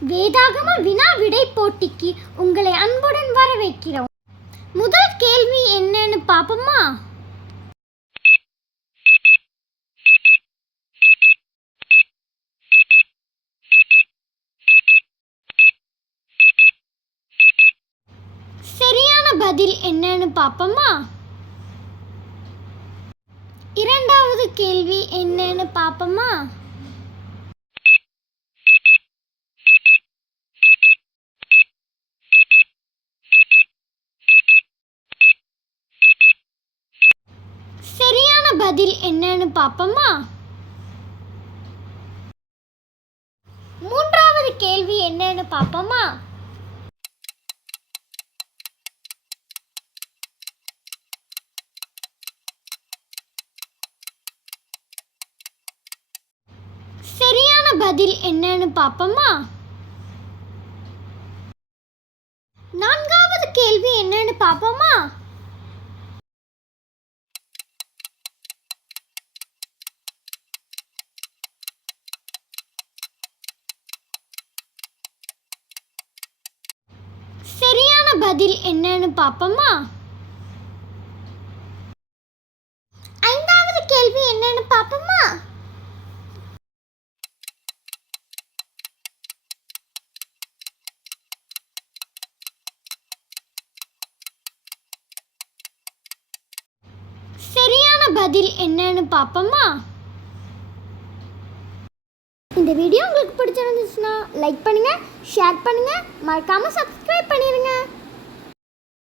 வேதாகம வினா விடை போட்டிக்கு உங்களை அன்புடன் வரவேற்கிறோம். முதல் கேள்வி என்னன்னு பாப்போமா சரியான பதில் என்னன்னு பாப்போமா இரண்டாவது கேள்வி என்னன்னு பாப்போமா பதில் என்னன்னு பாப்போமா மூன்றாவது கேள்வி என்னன்னு பாப்போமா சரியான பதில் என்னன்னு பாப்போமா நான்காவது கேள்வி என்னன்னு பாப்போமா சரியான பதில் என்னன்னு பாப்போமா ஐந்தாவது கேள்வி என்னன்னு பாப்போமா சரியான பதில் என்னன்னு பாப்போமா இந்த வீடியோ உங்களுக்கு பிடிச்சிருந்துச்சுன்னா லைக் பண்ணுங்க ஷேர் பண்ணுங்க மறக்காம சப்ஸ்கிரைப் பண்ணிருங்க.